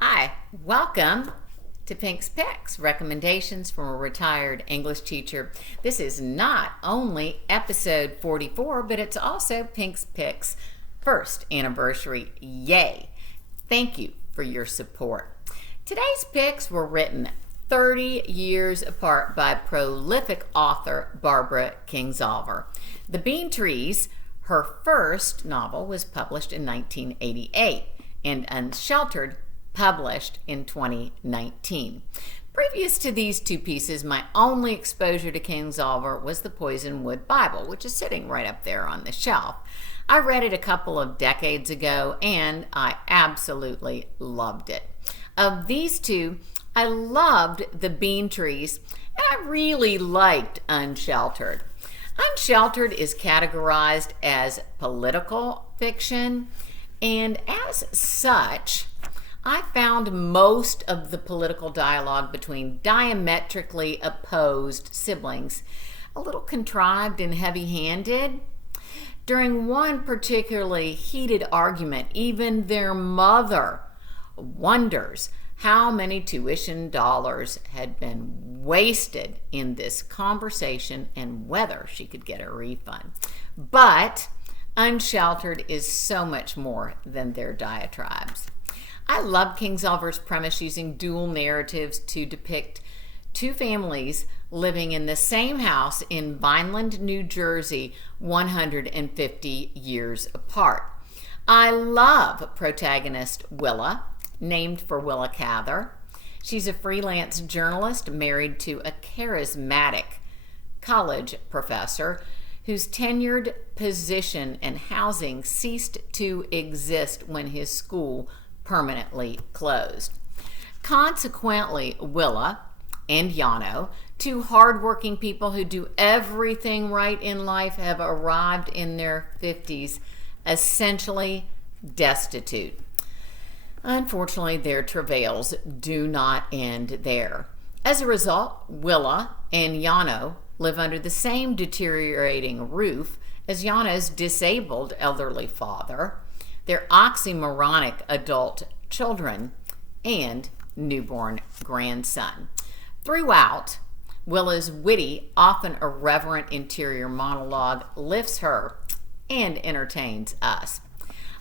Hi, welcome to Pink's Picks, recommendations from a retired English teacher. This is not only episode 44, but it's also Pink's Picks' first anniversary. Yay! Thank you for your support. Today's picks were written 30 years apart by prolific author Barbara Kingsolver. The Bean Trees, her first novel, was published in 1988, and Unsheltered, published in 2019. Previous to these two pieces, my only exposure to Kingsolver was the Poisonwood Bible, which is sitting right up there on the shelf. I read it a couple of decades ago, and I absolutely loved it. Of these two, I loved The Bean Trees, and I really liked Unsheltered. Unsheltered is categorized as political fiction, and as such, I found most of the political dialogue between diametrically opposed siblings a little contrived and heavy-handed. During one particularly heated argument, even their mother wonders how many tuition dollars had been wasted in this conversation and whether she could get a refund. But Unsheltered is so much more than their diatribes. I love Kingsolver's premise using dual narratives to depict two families living in the same house in Vineland, New Jersey, 150 years apart. I love protagonist Willa, named for Willa Cather. She's a freelance journalist married to a charismatic college professor whose tenured position and housing ceased to exist when his school permanently closed. Consequently, Willa and Yano, two hardworking people who do everything right in life, have arrived in their 50s essentially destitute. Unfortunately, their travails do not end there. As a result, Willa and Yano live under the same deteriorating roof as Yano's disabled elderly father, their oxymoronic adult children, and newborn grandson. Throughout, Willa's witty, often irreverent interior monologue lifts her and entertains us.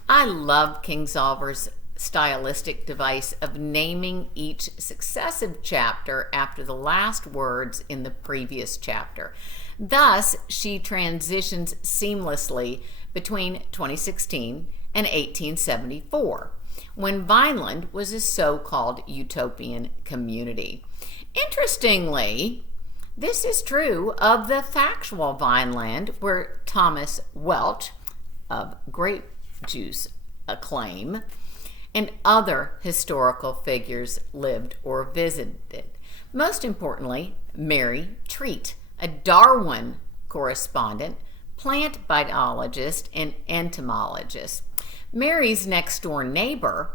I love Kingsolver's stylistic device of naming each successive chapter after the last words in the previous chapter. Thus, she transitions seamlessly between 2016 and 1874, when Vineland was a so-called utopian community. Interestingly, this is true of the factual Vineland, where Thomas Welch, of grape juice acclaim, and other historical figures lived or visited. Most importantly, Mary Treat, a Darwin correspondent, plant biologist, and entomologist. Mary's next-door neighbor,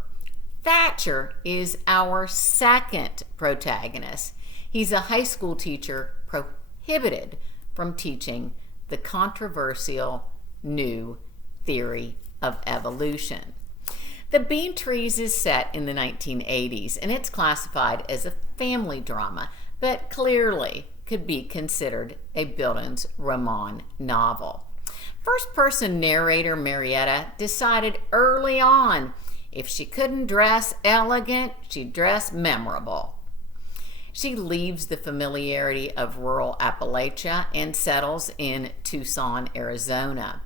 Thatcher, is our second protagonist. He's a high school teacher prohibited from teaching the controversial new theory of evolution. The Bean Trees is set in the 1980s, and it's classified as a family drama, but clearly could be considered a Bildungsroman novel. First-person narrator Marietta decided early on if she couldn't dress elegant, she'd dress memorable. She leaves the familiarity of rural Appalachia and settles in Tucson, Arizona.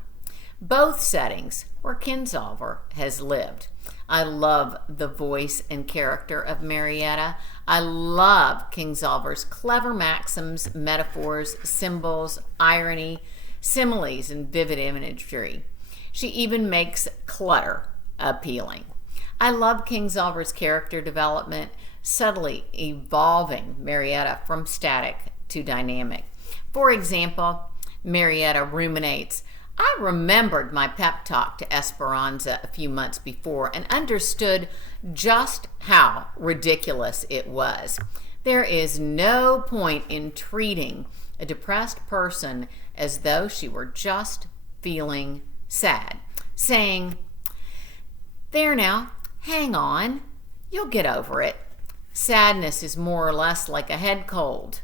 Both settings where Kingsolver has lived. I love the voice and character of Marietta. I love Kingsolver's clever maxims, metaphors, symbols, irony, similes, and vivid imagery. She even makes clutter appealing. I love Kingsolver's character development, subtly evolving Marietta from static to dynamic. For example, Marietta ruminates, "I remembered my pep talk to Esperanza a few months before and understood just how ridiculous it was. There is no point in treating a depressed person as though she were just feeling sad, saying, 'There now, hang on, You'll get over it. Sadness is more or less like a head cold.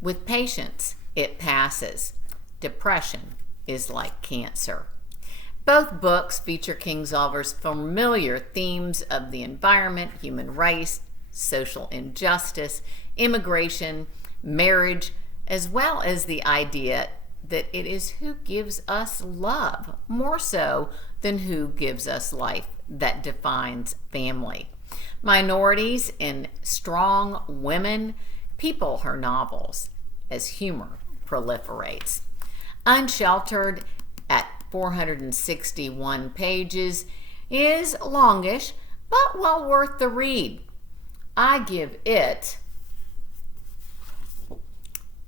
With patience, it passes. Depression is like cancer. Both books feature Kingsolver's familiar themes of the environment, human rights, social injustice, immigration, marriage, as well as the idea that it is who gives us love, more so than who gives us life, that defines family. Minorities and strong women people her novels as humor proliferates. Unsheltered, at 461 pages, is longish, but well worth the read. I give it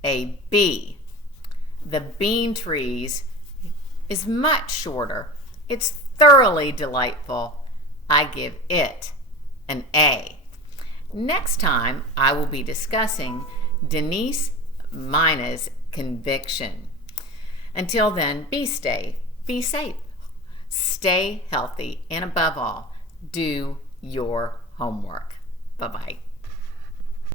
a B. The Bean Trees is much shorter. It's thoroughly delightful. I give it an A. Next time, I will be discussing Denise Mina's Conviction. Until then, be safe, stay healthy, and above all, do your homework. Bye-bye.